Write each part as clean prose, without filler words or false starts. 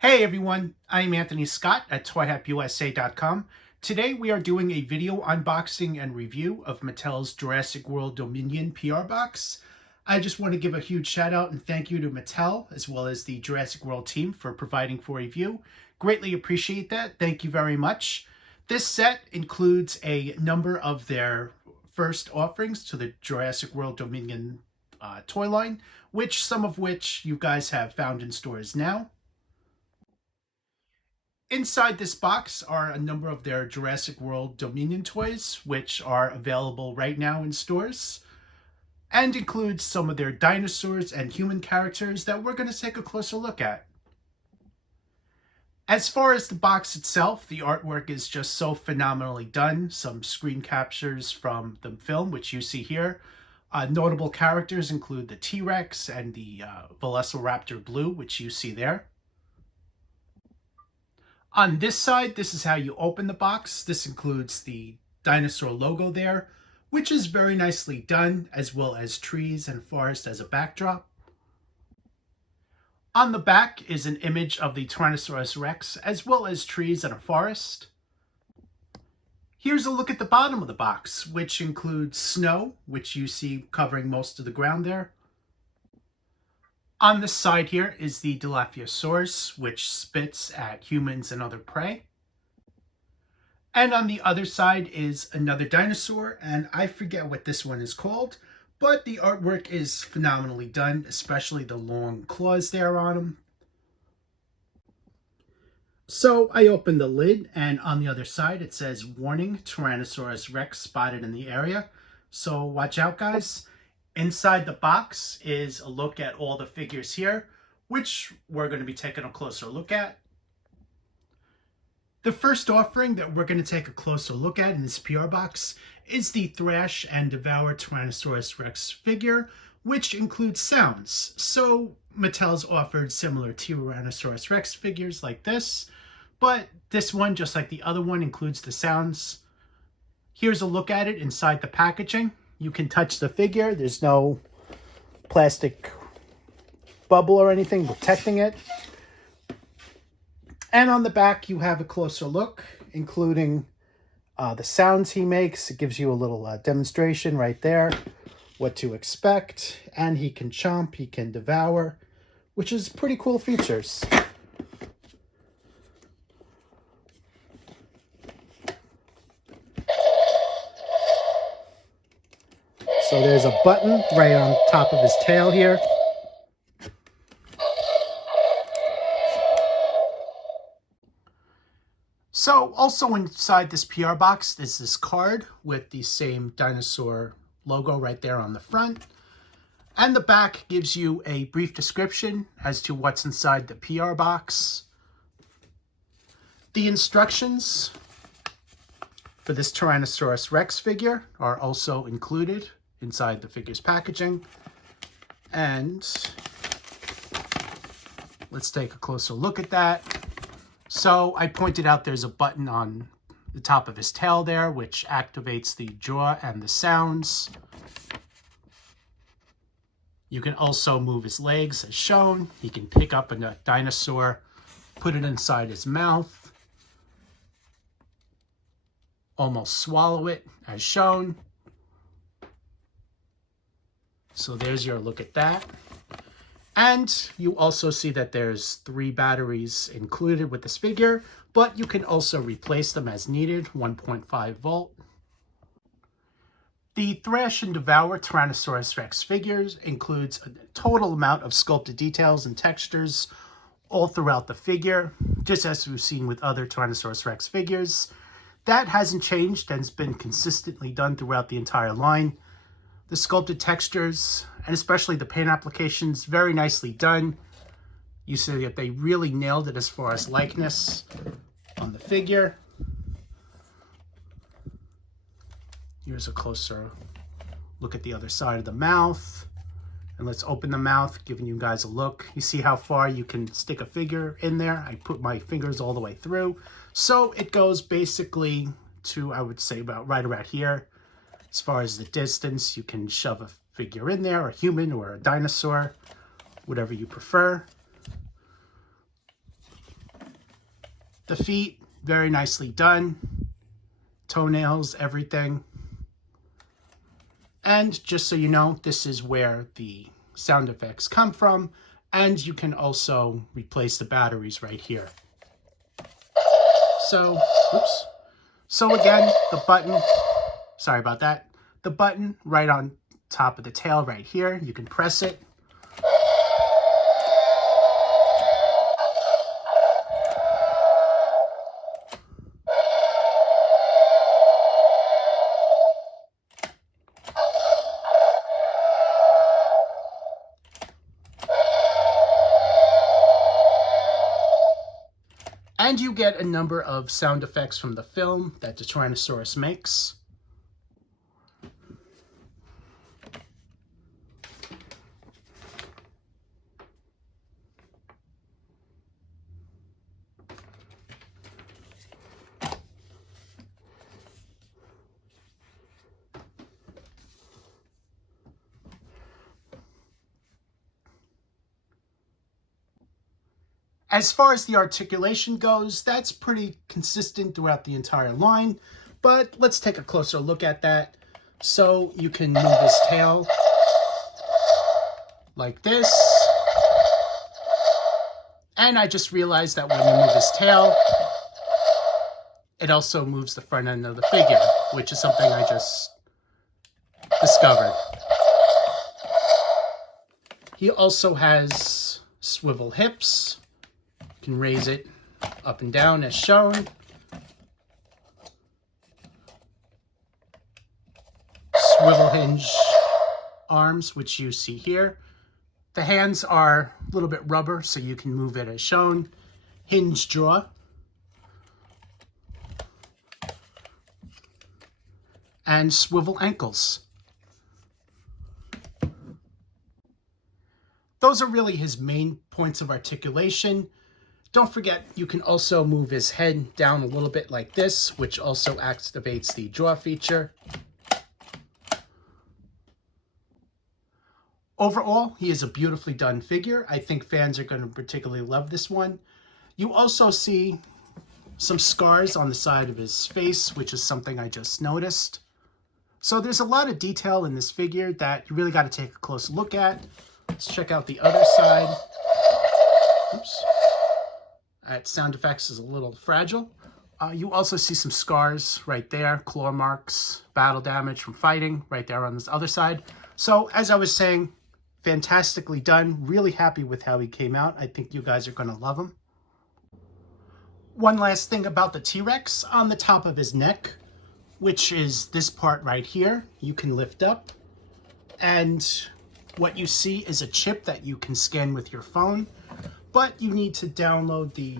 Hey everyone, I'm Anthony Scott at ToyHapUSA.com. Today we are doing a video unboxing and review of Mattel's Jurassic World Dominion PR box. I just want to give a huge shout out and thank you to Mattel as well as the Jurassic World team for providing for review. Greatly appreciate that. Thank you very much. This set includes a number of their first offerings to the Jurassic World Dominion toy line, some of which you guys have found in stores now. Inside this box are a number of their Jurassic World Dominion toys, which are available right now in stores, and includes some of their dinosaurs and human characters that we're going to take a closer look at. As far as the box itself, the artwork is just so phenomenally done. Some screen captures from the film, which you see here. Notable characters include the T-Rex and the Velociraptor Blue, which you see there. On this side, this is how you open the box. This includes the dinosaur logo there, which is very nicely done, as well as trees and forest as a backdrop. On the back is an image of the Tyrannosaurus Rex, as well as trees and a forest. Here's a look at the bottom of the box, which includes snow, which you see covering most of the ground there. On this side here is the Dilophosaurus, which spits at humans and other prey. And on the other side is another dinosaur, and I forget what this one is called, but the artwork is phenomenally done, especially the long claws there on him. So I opened the lid, and on the other side it says, "Warning, Tyrannosaurus Rex spotted in the area." So watch out, guys. Inside the box is a look at all the figures here, which we're going to be taking a closer look at. The first offering that we're going to take a closer look at in this PR box is the Thrash and Devour Tyrannosaurus Rex figure, which includes sounds. So Mattel's offered similar Tyrannosaurus Rex figures like this, but this one, just like the other one, includes the sounds. Here's a look at it inside the packaging. You can touch the figure. There's no plastic bubble or anything protecting it. And on the back, you have a closer look, including the sounds he makes. It gives you a little demonstration right there, what to expect. And he can chomp, he can devour, which is pretty cool features. So there's a button right on top of his tail here. So also inside this PR box is this card with the same dinosaur logo right there on the front. And the back gives you a brief description as to what's inside the PR box. The instructions for this Tyrannosaurus Rex figure are also included inside the figure's packaging. And let's take a closer look at that. So I pointed out there's a button on the top of his tail there, which activates the jaw and the sounds. You can also move his legs as shown. He can pick up a dinosaur, put it inside his mouth, almost swallow it as shown. So there's your look at that. And you also see that there's 3 batteries included with this figure, but you can also replace them as needed, 1.5 volt. The Thrash and Devour Tyrannosaurus Rex figures includes a total amount of sculpted details and textures all throughout the figure, just as we've seen with other Tyrannosaurus Rex figures. That hasn't changed and has been consistently done throughout the entire line. The sculpted textures, and especially the paint applications, very nicely done. You see that they really nailed it as far as likeness on the figure. Here's a closer look at the other side of the mouth. And let's open the mouth, giving you guys a look. You see how far you can stick a figure in there. I put my fingers all the way through. So it goes basically to, I would say, about right around here. As far as the distance, you can shove a figure in there, a human or a dinosaur, whatever you prefer. The feet, very nicely done. Toenails, everything. And just so you know, this is where the sound effects come from. And you can also replace the batteries right here. So, oops. So again, the button, sorry about that. The button right on top of the tail right here, you can press it. And you get a number of sound effects from the film that the Tyrannosaurus makes. As far as the articulation goes, that's pretty consistent throughout the entire line, but let's take a closer look at that. So you can move his tail like this. And I just realized that when you move his tail, it also moves the front end of the figure, which is something I just discovered. He also has swivel hips. You can raise it up and down as shown. Swivel hinge arms, which you see here. The hands are a little bit rubber, so you can move it as shown. Hinge jaw. And swivel ankles. Those are really his main points of articulation. Don't forget, you can also move his head down a little bit like this, which also activates the jaw feature. Overall, he is a beautifully done figure. I think fans are going to particularly love this one. You also see some scars on the side of his face, which is something I just noticed. So there's a lot of detail in this figure that you really got to take a close look at. Let's check out the other side. Oops. That sound effects is a little fragile. You also see some scars right there, claw marks, battle damage from fighting right there on this other side. So as I was saying, fantastically done. Really happy with how he came out. I think you guys are going to love him. One last thing about the T-Rex, on the top of his neck, which is this part right here, you can lift up. And what you see is a chip that you can scan with your phone. But you need to download the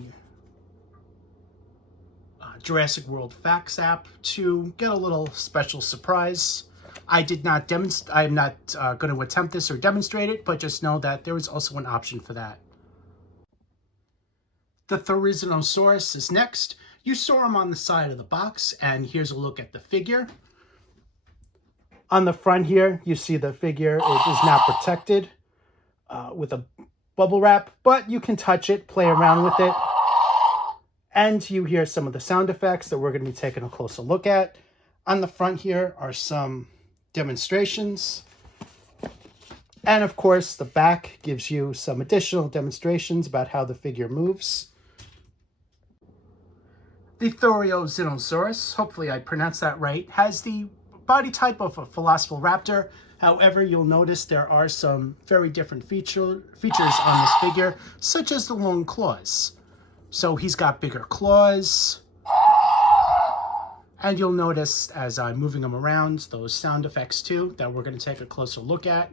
Jurassic World Facts app to get a little special surprise. I did not demonstrate. I am not going to attempt this or demonstrate it, but just know that there is also an option for that. The Therizinosaurus is next. You saw him on the side of the box, and here's a look at the figure. On the front here, you see the figure. It is not protected with a bubble wrap, but you can touch it, play around with it, and you hear some of the sound effects that we're going to be taking a closer look at. On the front here are some demonstrations, and of course the back gives you some additional demonstrations about how the figure moves. The Therizinosaurus, hopefully I pronounced that right, has the body type of a Velociraptor. However, you'll notice there are some very different features on this figure, such as the long claws. So he's got bigger claws. And you'll notice as I'm moving him around, those sound effects too, that we're going to take a closer look at.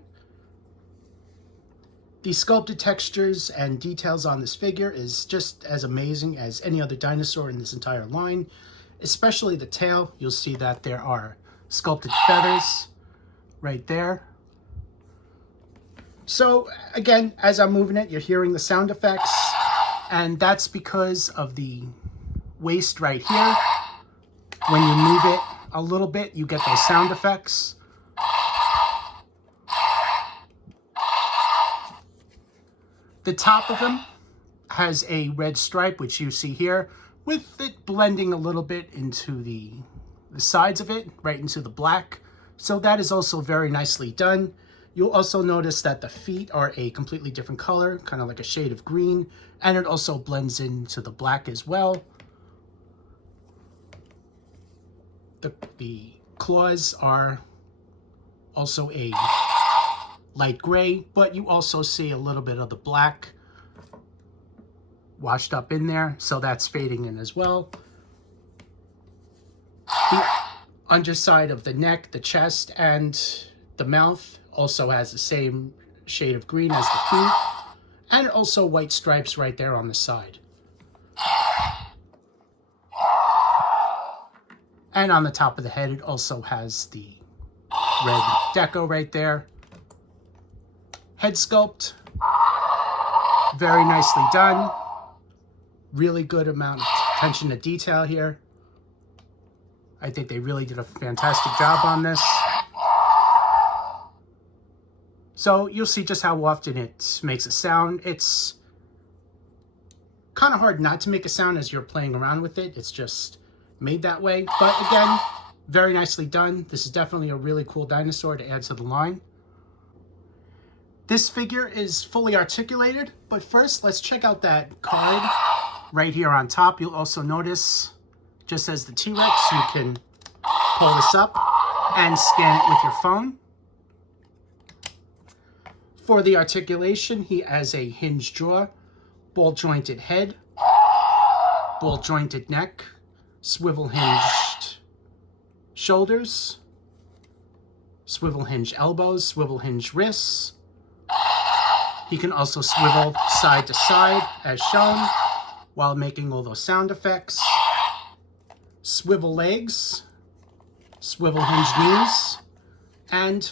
The sculpted textures and details on this figure is just as amazing as any other dinosaur in this entire line. Especially the tail. You'll see that there are sculpted feathers right there. So again, as I'm moving it, you're hearing the sound effects, and that's because of the waist right here. When you move it a little bit, you get those sound effects. The top of him has a red stripe, which you see here. with it blending a little bit into the sides of it, right into the black. So that is also very nicely done. You'll also notice that the feet are a completely different color, kind of like a shade of green, and it also blends into the black as well. The claws are also a light gray, but you also see a little bit of the black washed up in there, so that's fading in as well. The underside of the neck, the chest, and the mouth also has the same shade of green as the feet, and also white stripes right there on the side. And on the top of the head, it also has the red deco right there. Head sculpt, very nicely done. Really good amount of attention to detail here. I think they really did a fantastic job on this. So you'll see just how often it makes a sound. It's kind of hard not to make a sound as you're playing around with it. It's just made that way. But again, very nicely done. This is definitely a really cool dinosaur to add to the line. This figure is fully articulated, but first let's check out that card right here on top. You'll also notice, just as the T-Rex, you can pull this up and scan it with your phone. For the articulation, he has a hinged jaw, ball-jointed head, ball-jointed neck, swivel-hinged shoulders, swivel-hinged elbows, swivel-hinged wrists. He can also swivel side to side, as shown, while making all those sound effects. Swivel legs, swivel hinged knees, and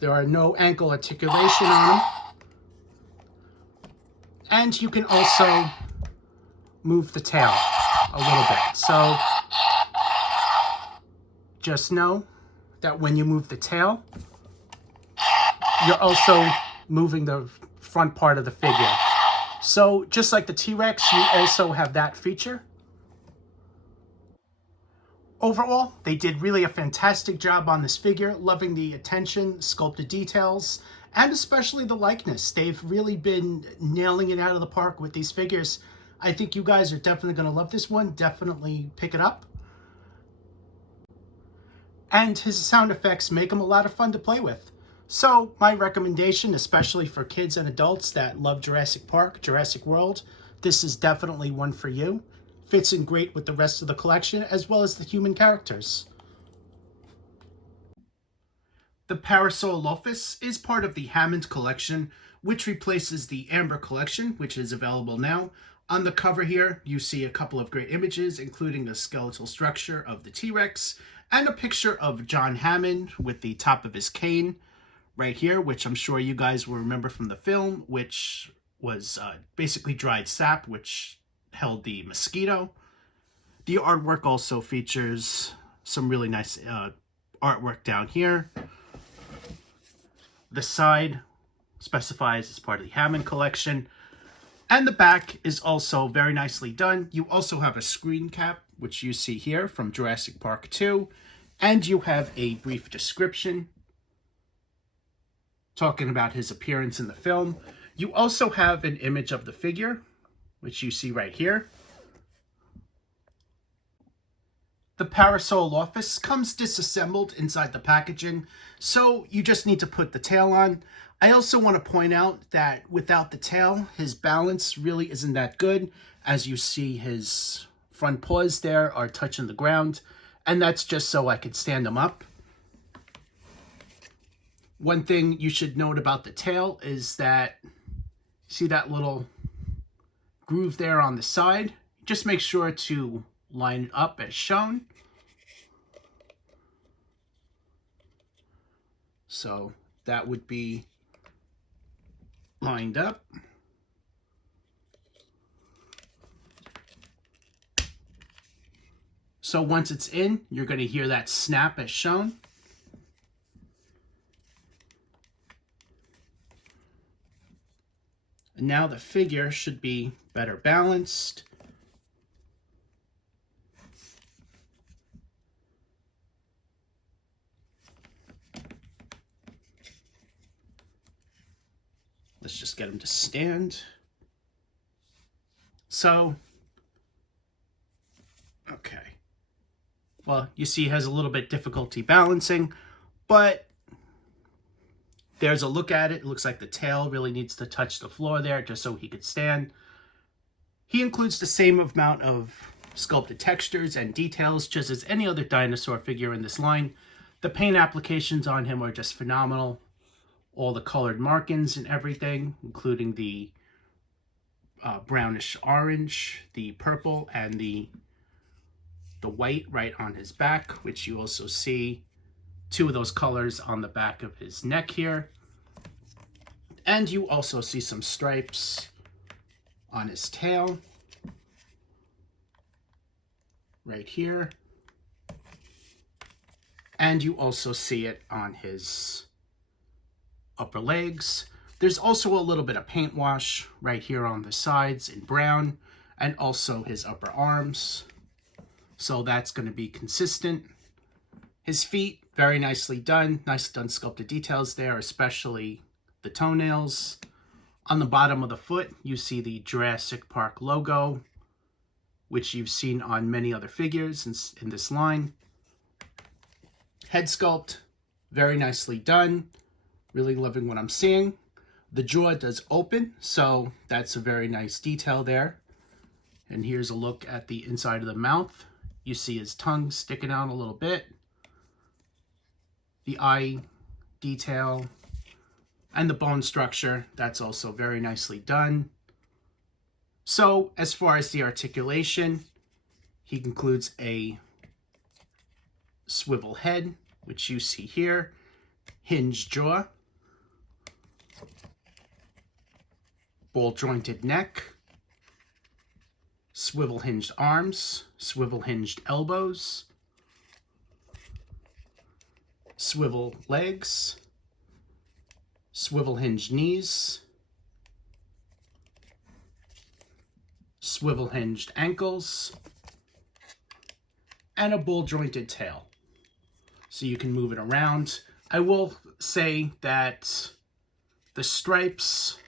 there are no ankle articulation on them. And you can also move the tail a little bit. So just know that when you move the tail, you're also moving the front part of the figure. So just like the T-Rex, you also have that feature. Overall, they did really a fantastic job on this figure, loving the attention, sculpted details, and especially the likeness. They've really been nailing it out of the park with these figures. I think you guys are definitely going to love this one. Definitely pick it up. And his sound effects make him a lot of fun to play with. So my recommendation, especially for kids and adults that love Jurassic Park, Jurassic World, this is definitely one for you. Fits in great with the rest of the collection, as well as the human characters. The Parasaurolophus is part of the Hammond collection, which replaces the Amber collection, which is available now. On the cover here, you see a couple of great images, including the skeletal structure of the T-Rex, and a picture of John Hammond with the top of his cane right here, which I'm sure you guys will remember from the film, which was basically dried sap, which held the mosquito. The artwork also features some really nice artwork down here. The side specifies as part of the Hammond collection. And the back is also very nicely done. You also have a screen cap, which you see here from Jurassic Park 2. And you have a brief description talking about his appearance in the film. You also have an image of the figure, which you see right here. The Parasaurolophus comes disassembled inside the packaging, so you just need to put the tail on. I also want to point out that without the tail, his balance really isn't that good. As you see, his front paws there are touching the ground, and that's just so I could stand him up. One thing you should note about the tail is that, see that little groove there on the side? Just make sure to line it up as shown. So that would be lined up. So once it's in, you're going to hear that snap as shown. And now the figure should be better balanced. Let's just get him to stand. So, okay. Well, you see he has a little bit difficulty balancing, but there's a look at it. It looks like the tail really needs to touch the floor there just so he could stand. He includes the same amount of sculpted textures and details just as any other dinosaur figure in this line. The paint applications on him are just phenomenal. All the colored markings and everything, including the brownish orange, the purple, and the white right on his back, which you also see two of those colors on the back of his neck here. And you also see some stripes on his tail right here. And you also see it on his upper legs. There's also a little bit of paint wash right here on the sides in brown, and also his upper arms. So that's going to be consistent. His feet, very nicely done. Nicely done sculpted details there, especially the toenails. On the bottom of the foot, you see the Jurassic Park logo, which you've seen on many other figures in this line. Head sculpt, very nicely done. Really loving what I'm seeing. The jaw does open, so that's a very nice detail there. And here's a look at the inside of the mouth. You see his tongue sticking out a little bit. The eye detail and the bone structure, that's also very nicely done. So as far as the articulation, he includes a swivel head, which you see here, hinged jaw, ball jointed neck, swivel hinged arms, swivel hinged elbows, swivel legs, swivel hinged knees, swivel hinged ankles, and a ball jointed tail. So you can move it around. I will say that the stripes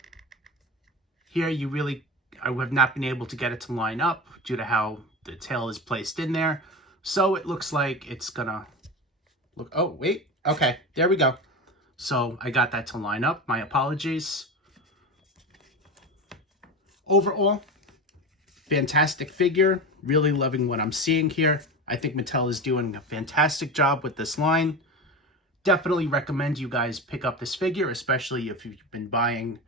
here, I have not been able to get it to line up due to how the tail is placed in there. So it looks like it's gonna look, oh, wait, okay, there we go. So I got that to line up, my apologies. Overall, fantastic figure, really loving what I'm seeing here. I think Mattel is doing a fantastic job with this line. Definitely recommend you guys pick up this figure, especially if you've been buying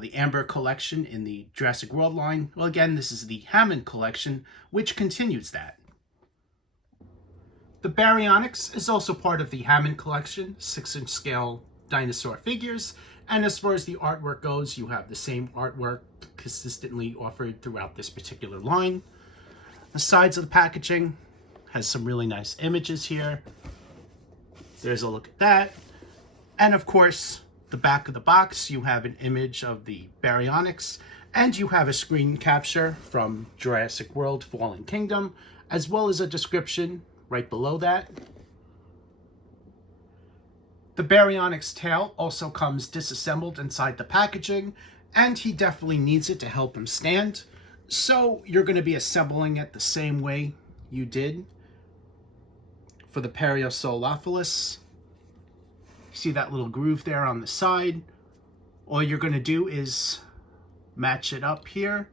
the Amber collection in the Jurassic World line. Well, again, this is the Hammond collection, which continues that. The Baryonyx is also part of the Hammond collection, 6-inch scale dinosaur figures. And as far as the artwork goes, you have the same artwork consistently offered throughout this particular line. The sides of the packaging has some really nice images here. There's a look at that. And of course, the back of the box, you have an image of the Baryonyx, and you have a screen capture from Jurassic World Fallen Kingdom, as well as a description right below that. The Baryonyx tail also comes disassembled inside the packaging, and he definitely needs it to help him stand. So you're going to be assembling it the same way you did for the Parasaurolophus. See that little groove there on the side? All you're going to do is match it up here.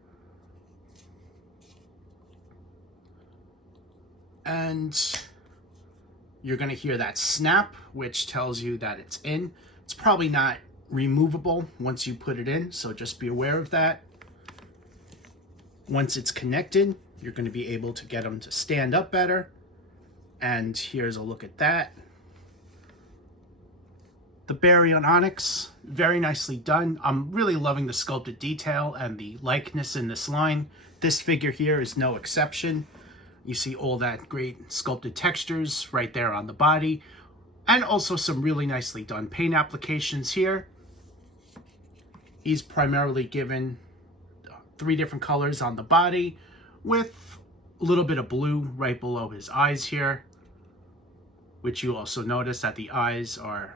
And you're going to hear that snap, which tells you that it's in. It's probably not removable once you put it in, so just be aware of that. Once it's connected, you're going to be able to get them to stand up better. And here's a look at that. The Baryonyx, very nicely done. I'm really loving the sculpted detail and the likeness in this line. This figure here is no exception. You see all that great sculpted textures right there on the body, and also some really nicely done paint applications here. He's primarily given 3 different colors on the body with a little bit of blue right below his eyes here, which you also notice that the eyes are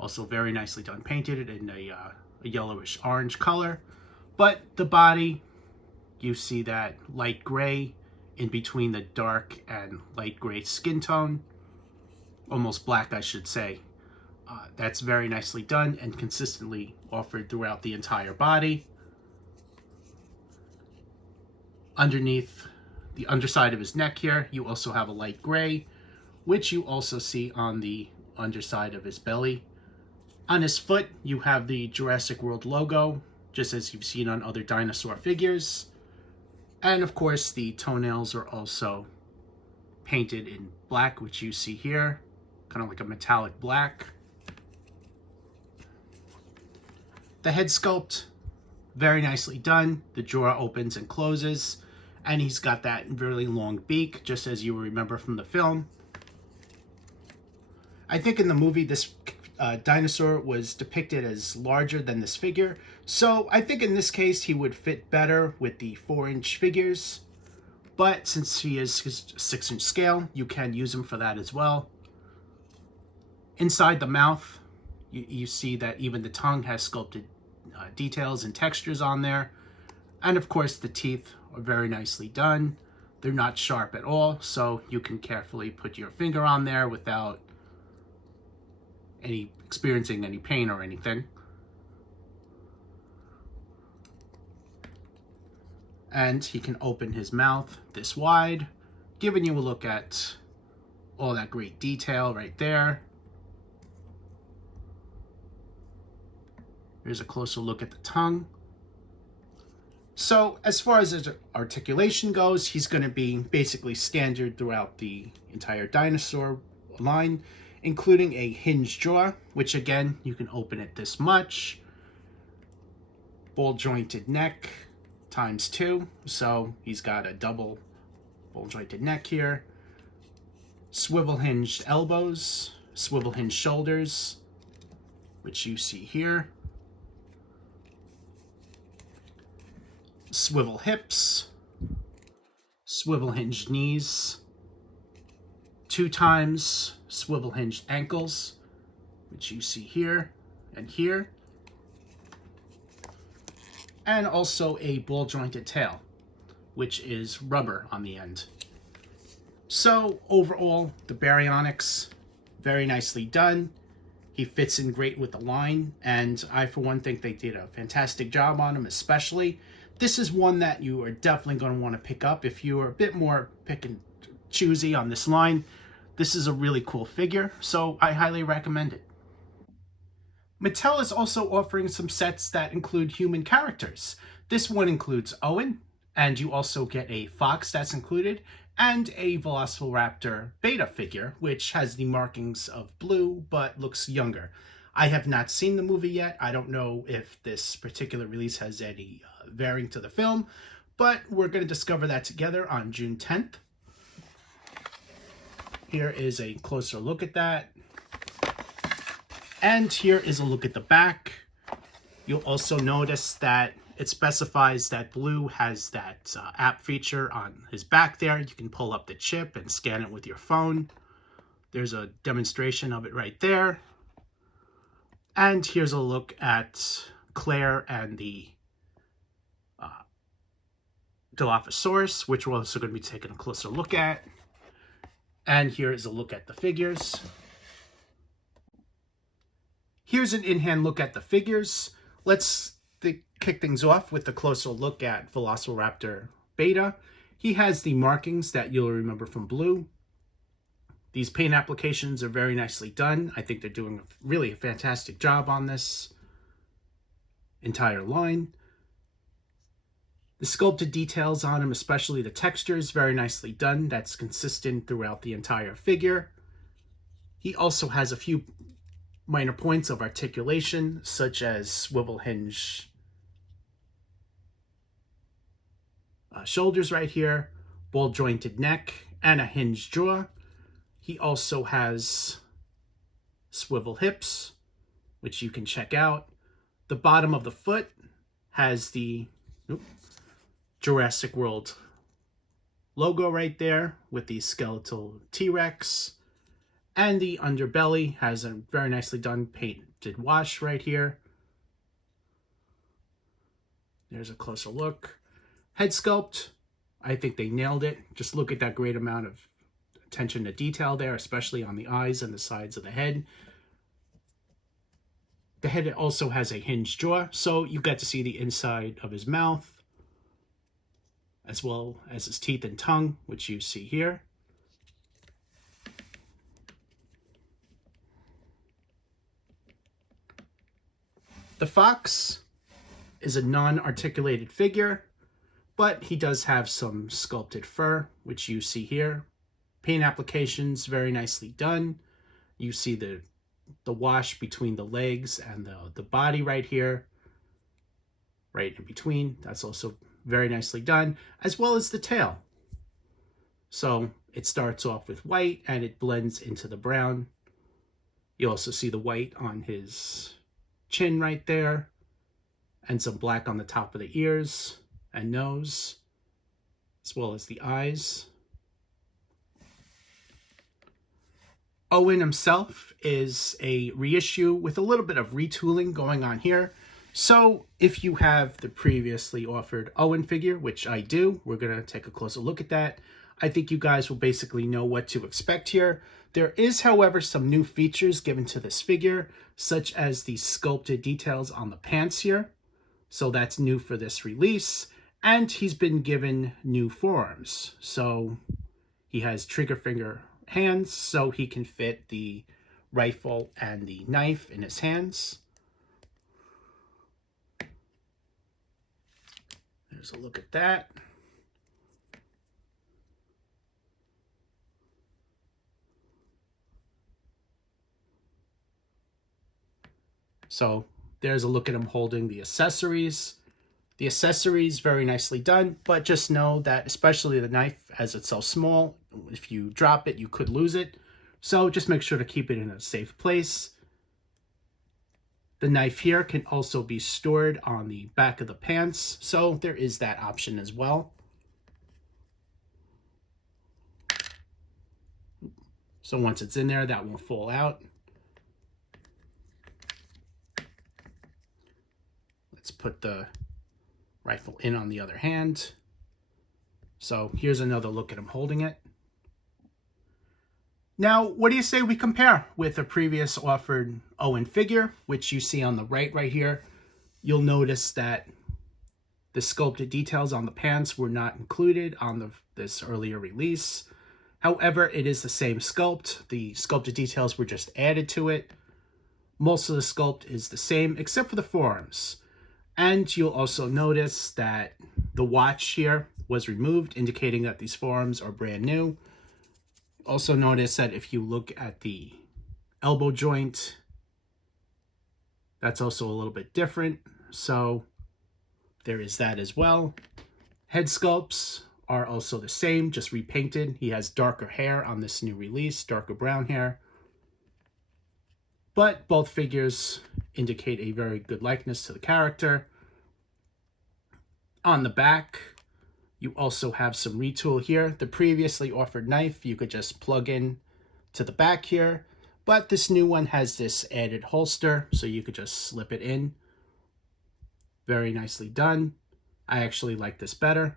also very nicely done, painted in a yellowish orange color. But the body, you see that light gray in between the dark and light gray skin tone, almost black I should say. That's very nicely done and consistently offered throughout the entire body. Underneath the underside of his neck here, you also have a light gray, which you also see on the underside of his belly. On his foot, you have the Jurassic World logo, just as you've seen on other dinosaur figures. And of course, the toenails are also painted in black, which you see here, kind of like a metallic black. The head sculpt, very nicely done. The jaw opens and closes, and he's got that really long beak, just as you remember from the film. I think in the movie, this dinosaur was depicted as larger than this figure, so I think in this case he would fit better with the 4-inch figures, but since he is 6-inch scale, you can use him for that as well. Inside the mouth, you see that even the tongue has sculpted details and textures on there, and of course the teeth are very nicely done. They're not sharp at all, so you can carefully put your finger on there without experiencing any pain or anything. And he can open his mouth this wide, giving you a look at all that great detail right there. Here's a closer look at the tongue. So as far as his articulation goes, he's going to be basically standard throughout the entire dinosaur line, including a hinged jaw, which again, you can open it this much. Ball jointed neck times 2, so he's got a double ball jointed neck here. Swivel hinged elbows, swivel hinged shoulders, which you see here. Swivel hips, swivel hinged knees, 2 times swivel hinged ankles, which you see here and here, and also a ball jointed tail, which is rubber on the end. So overall, the Baryonyx, very nicely done. He fits in great with the line, and I for one think they did a fantastic job on him. Especially this is one that you are definitely going to want to pick up if you are a bit more pick and choosy on this line. This is a really cool figure, so I highly recommend it. Mattel is also offering some sets that include human characters. This one includes Owen, and you also get a fox that's included, and a Velociraptor beta figure, which has the markings of blue, but looks younger. I have not seen the movie yet. I don't know if this particular release has any varying to the film, but we're going to discover that together on June 10th. Here is a closer look at that. And here is a look at the back. You'll also notice that it specifies that Blue has that app feature on his back there. You can pull up the chip and scan it with your phone. There's a demonstration of it right there. And here's a look at Claire and the Dilophosaurus, which we're also going to be taking a closer look at. And here is a look at the figures. Here's an in-hand look at the figures. Let's kick things off with a closer look at Velociraptor Beta. He has the markings that you'll remember from Blue. These paint applications are very nicely done. I think they're doing really a fantastic job on this entire line. The sculpted details on him, especially the textures, very nicely done. That's consistent throughout the entire figure. He also has a few minor points of articulation, such as swivel hinge shoulders right here, ball jointed neck, and a hinged jaw. He also has swivel hips, which you can check out. The bottom of the foot has the Jurassic World logo right there with the skeletal T-Rex. And the underbelly has a very nicely done painted wash right here. There's a closer look. Head sculpt, I think they nailed it. Just look at that great amount of attention to detail there, especially on the eyes and the sides of the head. The head also has a hinged jaw, so you get to see the inside of his mouth, as well as his teeth and tongue, which you see here. The fox is a non-articulated figure, but he does have some sculpted fur, which you see here. Paint applications very nicely done. You see the wash between the legs and the body right here, right in between. That's also very nicely done, as well as the tail. So it starts off with white and it blends into the brown. You also see the white on his chin right there, and some black on the top of the ears and nose, as well as the eyes. Owen himself is a reissue with a little bit of retooling going on here. So if you have the previously offered Owen figure, which I do, we're going to take a closer look at that. I think you guys will basically know what to expect here. There is, however, some new features given to this figure, such as the sculpted details on the pants here. So that's new for this release. And he's been given new forearms. So he has trigger finger hands, so he can fit the rifle and the knife in his hands. There's a look at that. So there's a look at him holding the accessories. The accessories, very nicely done, but just know that especially the knife, as it's so small, if you drop it, you could lose it. So just make sure to keep it in a safe place. The knife here can also be stored on the back of the pants, so there is that option as well. So once it's in there, that won't fall out. Let's put the rifle in on the other hand. So here's another look at him holding it. Now, what do you say we compare with a previous offered Owen figure, which you see on the right here? You'll notice that the sculpted details on the pants were not included on this earlier release. However, it is the same sculpt. The sculpted details were just added to it. Most of the sculpt is the same, except for the forearms. And you'll also notice that the watch here was removed, indicating that these forearms are brand new. Also notice that if you look at the elbow joint, that's also a little bit different. So there is that as well. Head sculpts are also the same, just repainted. He has darker hair on this new release, darker brown hair. But both figures indicate a very good likeness to the character. On the back, you also have some retool here. The previously offered knife, you could just plug in to the back here. But this new one has this added holster, so you could just slip it in. Very nicely done. I actually like this better.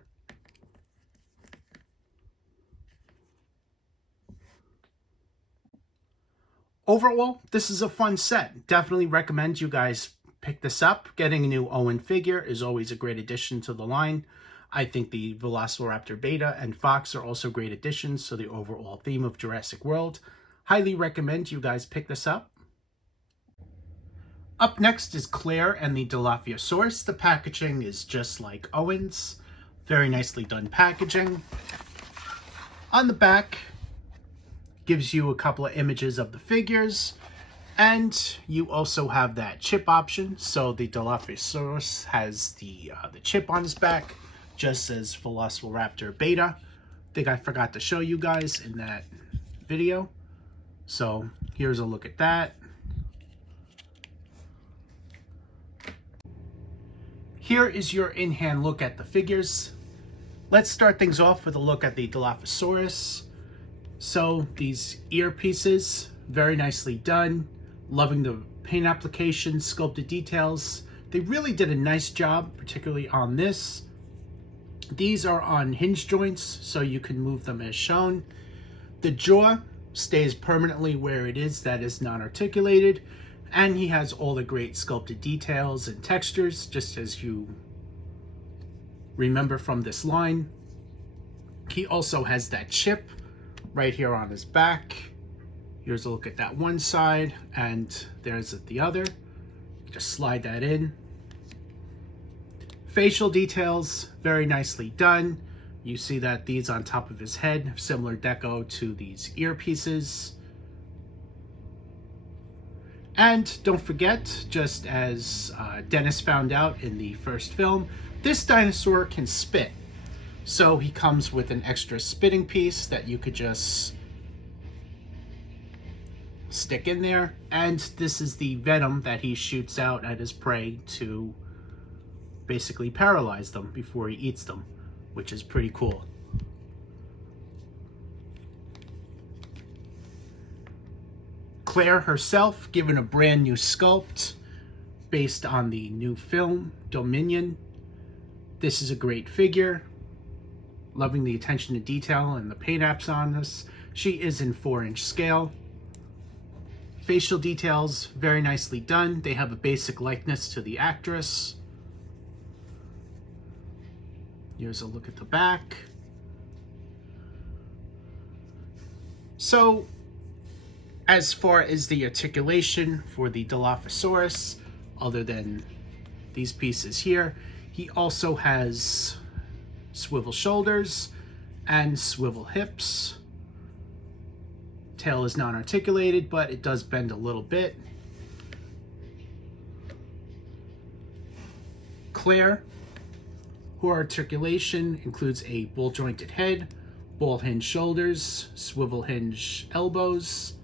Overall, this is a fun set. Definitely recommend you guys pick this up. Getting a new Owen figure is always a great addition to the line. I think the Velociraptor Beta and Fox are also great additions to the overall theme of Jurassic World. Highly recommend you guys pick this up. Up next is Claire and the Dilophosaurus. The packaging is just like Owen's. Very nicely done packaging. On the back, gives you a couple of images of the figures. And you also have that chip option. So the Dilophosaurus has the chip on his back, just as Velociraptor Beta. I think I forgot to show you guys in that video. So here's a look at that. Here is your in-hand look at the figures. Let's start things off with a look at the Dilophosaurus. So these earpieces, very nicely done. Loving the paint application, sculpted details. They really did a nice job, particularly on this. These are on hinge joints, so you can move them as shown. The jaw stays permanently where it is, that is non-articulated. And he has all the great sculpted details and textures, just as you remember from this line. He also has that chip right here on his back. Here's a look at that one side, and there's the other. Just slide that in. Facial details, very nicely done. You see that these on top of his head, similar deco to these earpieces. And don't forget, just as Dennis found out in the first film, this dinosaur can spit. So he comes with an extra spitting piece that you could just stick in there. And this is the venom that he shoots out at his prey to basically paralyze them before he eats them, which is pretty cool. Claire herself given a brand new sculpt based on the new film, Dominion. This is a great figure. Loving the attention to detail and the paint apps on this. She is in 4-inch scale. Facial details, very nicely done. They have a basic likeness to the actress. Here's a look at the back. So, as far as the articulation for the Dilophosaurus, other than these pieces here, he also has swivel shoulders and swivel hips. Tail is non-articulated, but it does bend a little bit. Claire, her articulation includes a ball-jointed head, ball-hinged shoulders, swivel-hinged elbows,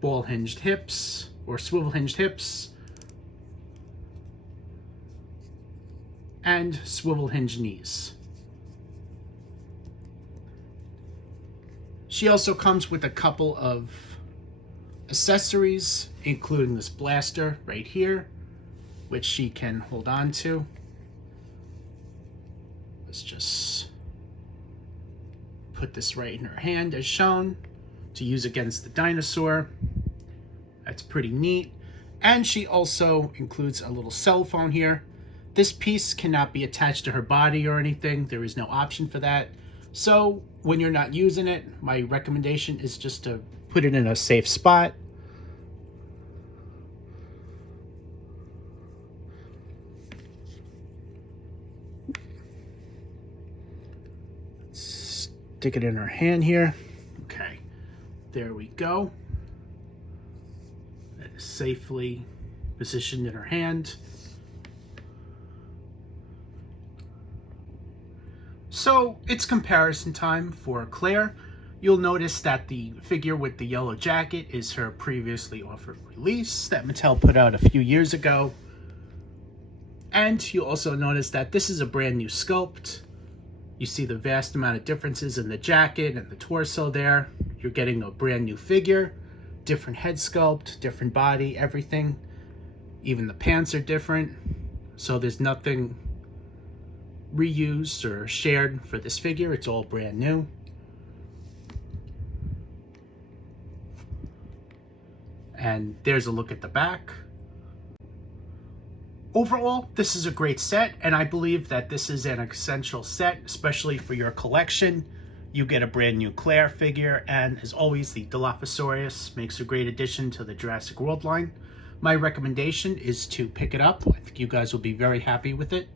ball-hinged hips, or swivel-hinged hips, and swivel-hinged knees. She also comes with a couple of accessories, including this blaster right here, which she can hold on to. Let's just put this right in her hand as shown to use against the dinosaur. That's pretty neat. And she also includes a little cell phone here. This piece cannot be attached to her body or anything. There is no option for that. So when you're not using it, my recommendation is just to put it in a safe spot. Stick it in her hand here. Okay, there we go. That is safely positioned in her hand. So it's comparison time for Claire. You'll notice that the figure with the yellow jacket is her previously offered release that Mattel put out a few years ago. And you'll also notice that this is a brand new sculpt. You see the vast amount of differences in the jacket and the torso there. You're getting a brand new figure, different head sculpt, different body, everything. Even the pants are different. So there's nothing reused or shared for this figure. It's all brand new. And there's a look at the back. Overall, this is a great set, and I believe that this is an essential set, especially for your collection. You get a brand new Claire figure, and as always, the Dilophosaurus makes a great addition to the Jurassic World line. My recommendation is to pick it up. I think you guys will be very happy with it.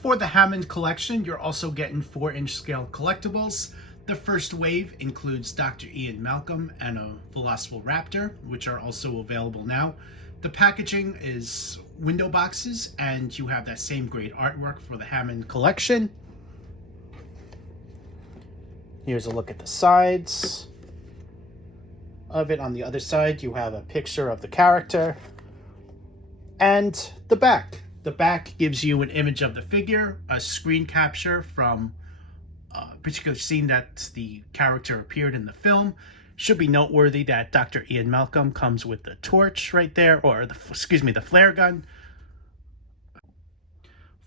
For the Hammond collection, you're also getting 4-inch scale collectibles. The first wave includes Dr. Ian Malcolm and a Velociraptor, which are also available now. The packaging is window boxes, and you have that same great artwork for the Hammond collection. Here's a look at the sides of it. On the other side, you have a picture of the character And the back. The back gives you an image of the figure, a screen capture from a particular scene that the character appeared in the film. Should be noteworthy that Dr. Ian Malcolm comes with the torch right there, or the flare gun.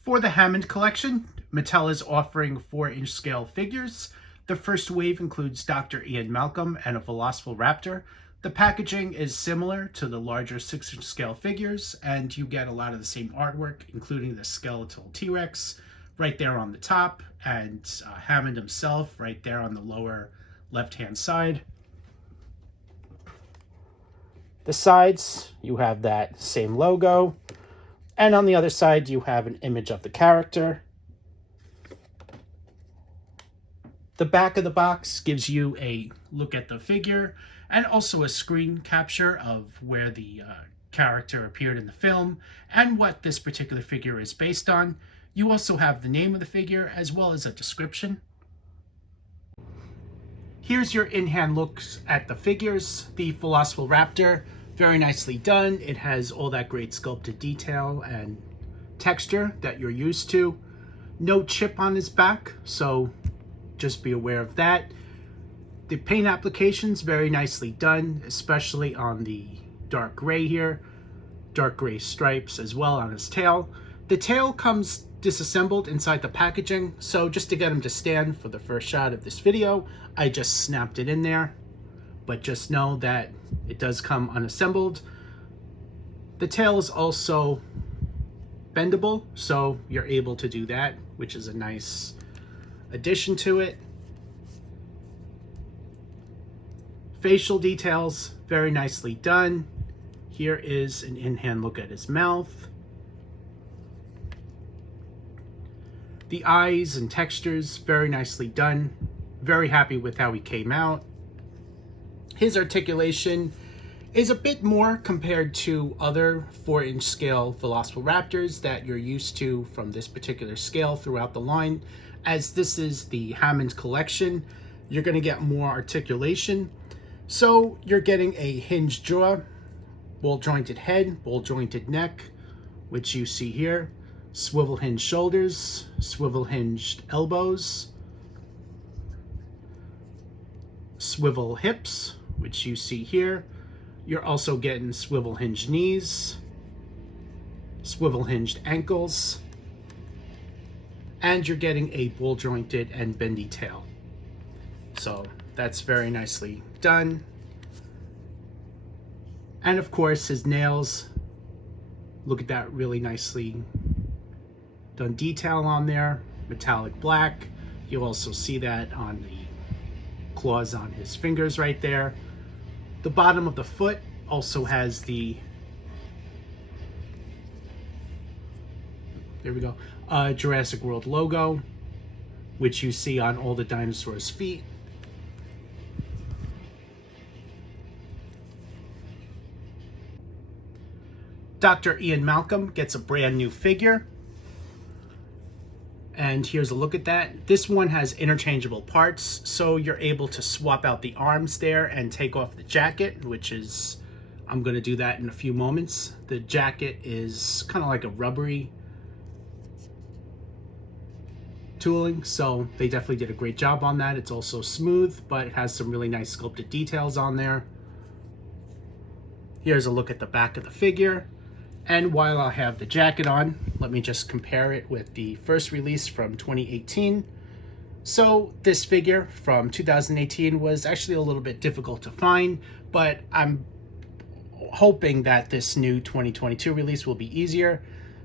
For the Hammond collection, Mattel is offering 4-inch scale figures. The first wave includes Dr. Ian Malcolm and a Velociraptor. The packaging is similar to the larger 6-inch scale figures, and you get a lot of the same artwork, including the skeletal T-Rex right there on the top, and Hammond himself right there on the lower left-hand side. The sides, you have that same logo, and on the other side, you have an image of the character. The back of the box gives you a look at the figure and also a screen capture of where the character appeared in the film and what this particular figure is based on. You also have the name of the figure as well as a description. Here's your in-hand looks at the figures. The Velociraptor, very nicely done. It has all that great sculpted detail and texture that you're used to. No chip on his back, so just be aware of that. The paint application's very nicely done, especially on the dark gray here. Dark gray stripes as well on his tail. The tail comes disassembled inside the packaging, so just to get him to stand for the first shot of this video, I just snapped it in there. But just know that it does come unassembled. The tail is also bendable, so you're able to do that, which is a nice addition to it. Facial details, very nicely done. Here is an in-hand look at his mouth. The eyes and textures, very nicely done. Very happy with how he came out. His articulation is a bit more compared to other 4-inch scale Velociraptors that you're used to from this particular scale throughout the line. As this is the Hammond collection, you're going to get more articulation. So you're getting a hinged jaw, ball-jointed head, ball-jointed neck, which you see here, swivel-hinged shoulders, swivel-hinged elbows, swivel hips, which you see here. You're also getting swivel-hinged knees, swivel-hinged ankles, and you're getting a ball-jointed and bendy tail. So that's very nicely done. And of course, his nails, look at that really nicely done detail on there, metallic black. You'll also see that on the claws on his fingers right there. The bottom of the foot also has the, there we go, Jurassic World logo, which you see on all the dinosaurs' feet. Dr. Ian Malcolm gets a brand new figure. And here's a look at that. This one has interchangeable parts, so you're able to swap out the arms there and take off the jacket, which is, I'm going to do that in a few moments. The jacket is kind of like a rubbery tooling, so they definitely did a great job on that. It's also smooth, but it has some really nice sculpted details on there. Here's a look at the back of the figure. And while I have the jacket on, let me just compare it with the first release from 2018. So this figure from 2018 was actually a little bit difficult to find, but I'm hoping that this new 2022 release will be easier.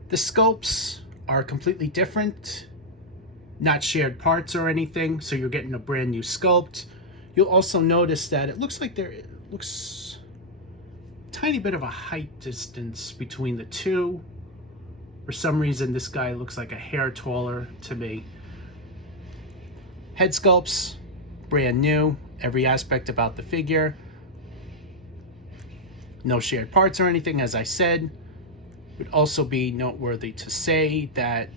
The sculpts are completely different, not shared parts or anything, so you're getting a brand new sculpt. You'll also notice that it looks like there looks tiny bit of a height distance between the two. For some reason, this guy looks like a hair taller to me. Head sculpts, brand new. Every aspect about the figure. No shared parts or anything, as I said. It would also be noteworthy to say that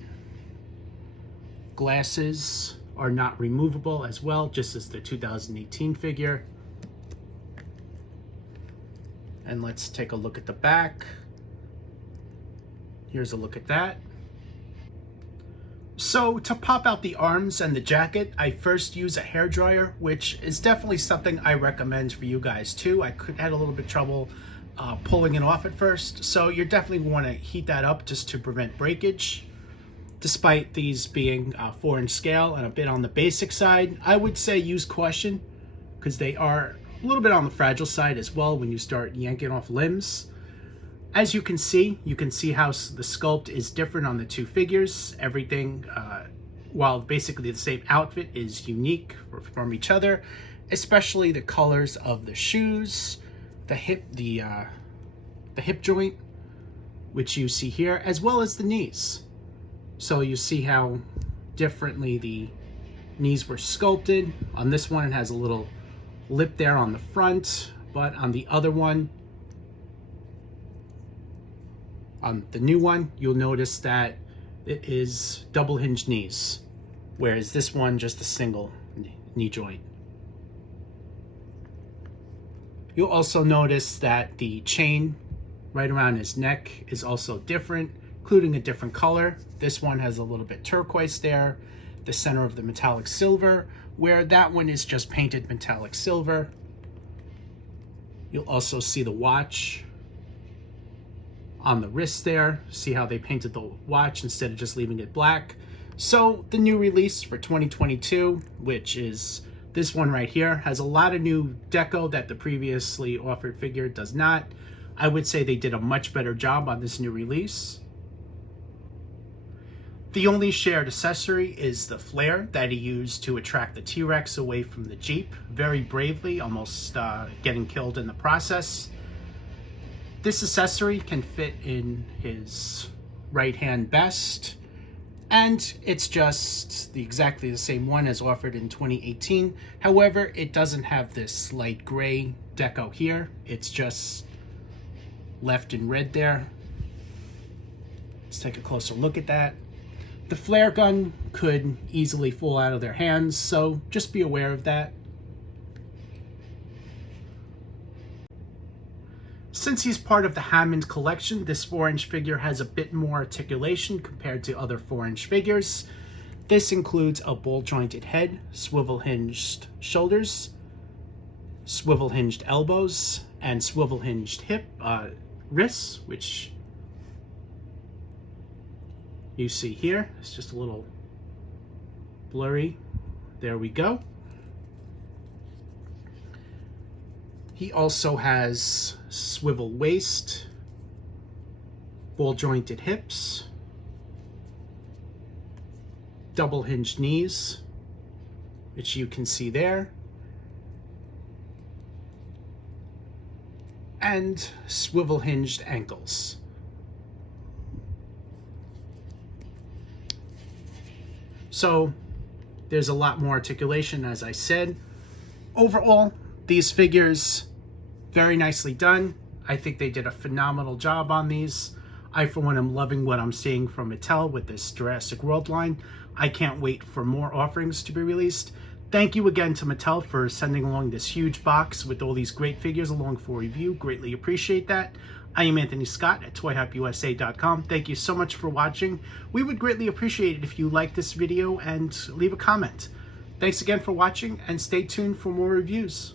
glasses are not removable as well, just as the 2018 figure. And let's take a look at the back. Here's a look at that. So to pop out the arms and the jacket, I first use a hairdryer, which is definitely something I recommend for you guys too. I had a little bit of trouble pulling it off at first, so you definitely want to heat that up just to prevent breakage. Despite these being 4-inch scale and a bit on the basic side, I would say use caution because they are a little bit on the fragile side as well when you start yanking off limbs. As you can see how the sculpt is different on the two figures. Everything, while basically the same outfit, is unique from each other, especially the colors of the shoes, the hip joint, which you see here, as well as the knees. So you see how differently the knees were sculpted. On this one, it has a little lip there on the front, but on the other one, on the new one, you'll notice that it is double hinged knees, whereas this one, just a single knee joint. You'll also notice that the chain right around his neck is also different, including a different color. This one has a little bit turquoise there, the center of the metallic silver, where that one is just painted metallic silver. You'll also see the watch on the wrist there. See how they painted the watch instead of just leaving it black. So the new release for 2022, which is this one right here, has a lot of new deco that the previously offered figure does not. I would say they did a much better job on this new release. The only shared accessory is the flare that he used to attract the T-Rex away from the Jeep, very bravely, almost getting killed in the process. This accessory can fit in his right hand best, and it's just exactly the same one as offered in 2018. However, it doesn't have this light gray deco here. It's just left in red there. Let's take a closer look at that. The flare gun could easily fall out of their hands, so just be aware of that. Since he's part of the Hammond collection, this 4-inch figure has a bit more articulation compared to other 4-inch figures. This includes a ball-jointed head, swivel-hinged shoulders, swivel-hinged elbows, and swivel-hinged wrists, which you see here. It's just a little blurry. There we go. He also has swivel waist, ball jointed hips, double hinged knees, which you can see there, and swivel hinged ankles. So there's a lot more articulation, as I said. Overall, these figures, very nicely done. I think they did a phenomenal job on these. I, for one, am loving what I'm seeing from Mattel with this Jurassic World line. I can't wait for more offerings to be released. Thank you again to Mattel for sending along this huge box with all these great figures along for review. Greatly appreciate that. I am Anthony Scott at ToyHopUSA.com. Thank you so much for watching. We would greatly appreciate it if you like this video and leave a comment. Thanks again for watching, and stay tuned for more reviews.